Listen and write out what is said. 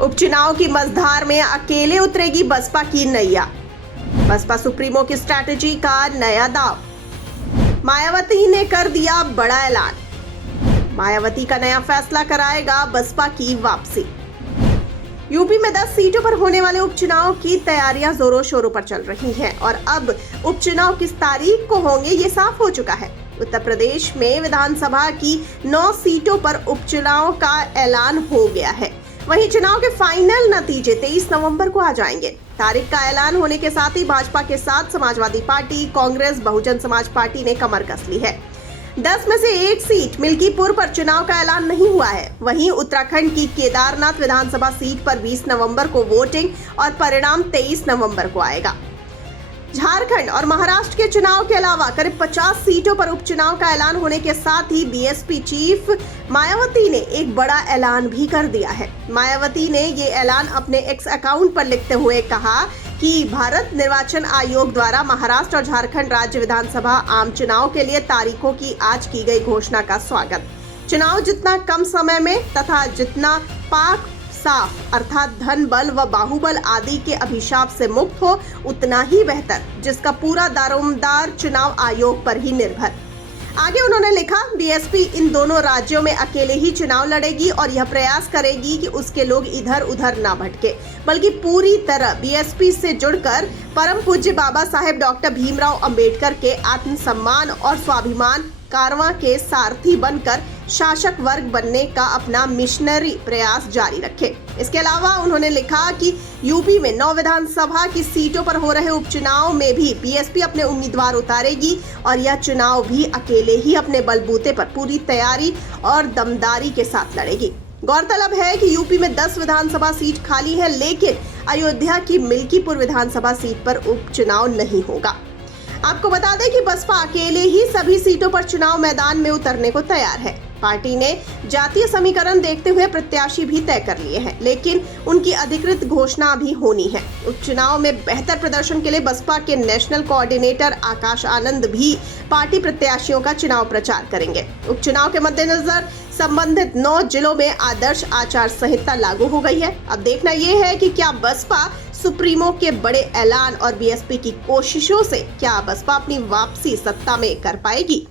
उपचुनाव की मझधार में अकेले उतरेगी बसपा की नैया। बसपा सुप्रीमो की स्ट्रैटेजी का नया दाव। मायावती ने कर दिया बड़ा ऐलान। मायावती का नया फैसला कराएगा बसपा की वापसी। यूपी में 10 सीटों पर होने वाले उपचुनाव की तैयारियां जोरों शोरों पर चल रही हैं और अब उपचुनाव किस तारीख को होंगे ये साफ हो चुका है। उत्तर प्रदेश में विधानसभा की 9 सीटों पर उपचुनाव का ऐलान हो गया है। वहीं चुनाव के फाइनल नतीजे 23 नवंबर को आ जाएंगे। तारीख का ऐलान होने के साथ ही भाजपा के साथ समाजवादी पार्टी, कांग्रेस, बहुजन समाज पार्टी ने कमर कस ली है। 10 में से एक सीट मिल्कीपुर पर चुनाव का ऐलान नहीं हुआ है। वहीं उत्तराखंड की केदारनाथ विधानसभा सीट पर 20 नवंबर को वोटिंग और परिणाम 23 नवंबर को आएगा। झारखंड और महाराष्ट्र के चुनाव के अलावा करीब 50 सीटों पर उपचुनाव का ऐलान होने के साथ ही बीएसपी चीफ मायावती ने एक बड़ा ऐलान भी कर दिया है। मायावती ने ये ऐलान अपने एक्स अकाउंट पर लिखते हुए कहा कि भारत निर्वाचन आयोग द्वारा महाराष्ट्र और झारखंड राज्य विधानसभा आम चुनाव के लिए तारीखों की आज की गई घोषणा का स्वागत। चुनाव जितना कम समय में तथा जितना पाक साफ अर्थात धन बल व बाहुबल आदि के अभिशाप से मुक्त हो उतना ही बेहतर, जिसका पूरा दारोमदार चुनाव आयोग पर ही निर्भर। आगे उन्होंने लिखा, बीएसपी इन दोनों राज्यों में अकेले ही चुनाव लड़ेगी और यह प्रयास करेगी कि उसके लोग इधर उधर ना भटके, बल्कि पूरी तरह बीएसपी से जुड़कर परम पूज्य बाबा साहेब डॉक्टर भीमराव अंबेडकर के आत्मसम्मान और स्वाभिमान कारवां के सारथी बनकर शासक वर्ग बनने का अपना मिशनरी प्रयास जारी रखे। इसके अलावा उन्होंने लिखा कि यूपी में 9 विधानसभा की सीटों पर हो रहे उपचुनाव में भी बीएसपी अपने उम्मीदवार उतारेगी और यह चुनाव भी अकेले ही अपने बलबूते पर पूरी तैयारी और दमदारी के साथ लड़ेगी। गौरतलब है कि यूपी में 10 विधानसभा सीट खाली है, लेकिन अयोध्या की मिल्कीपुर विधानसभा सीट पर उपचुनाव नहीं होगा। आपको बता दें कि बसपा अकेले ही सभी सीटों पर चुनाव मैदान में उतरने को तैयार है। पार्टी ने जातीय समीकरण देखते हुए प्रत्याशी भी तय कर लिए हैं, लेकिन उनकी अधिकृत घोषणा भी होनी है। उपचुनाव में बेहतर प्रदर्शन के लिए बसपा के नेशनल कोऑर्डिनेटर आकाश आनंद भी पार्टी प्रत्याशियों का चुनाव प्रचार करेंगे। उपचुनाव के मद्देनजर संबंधित 9 जिलों में आदर्श आचार संहिता लागू हो गई है। अब देखना यह है कि क्या बसपा सुप्रीमो के बड़े ऐलान और बीएसपी की कोशिशों से क्या बसपा अपनी वापसी सत्ता में कर पाएगी।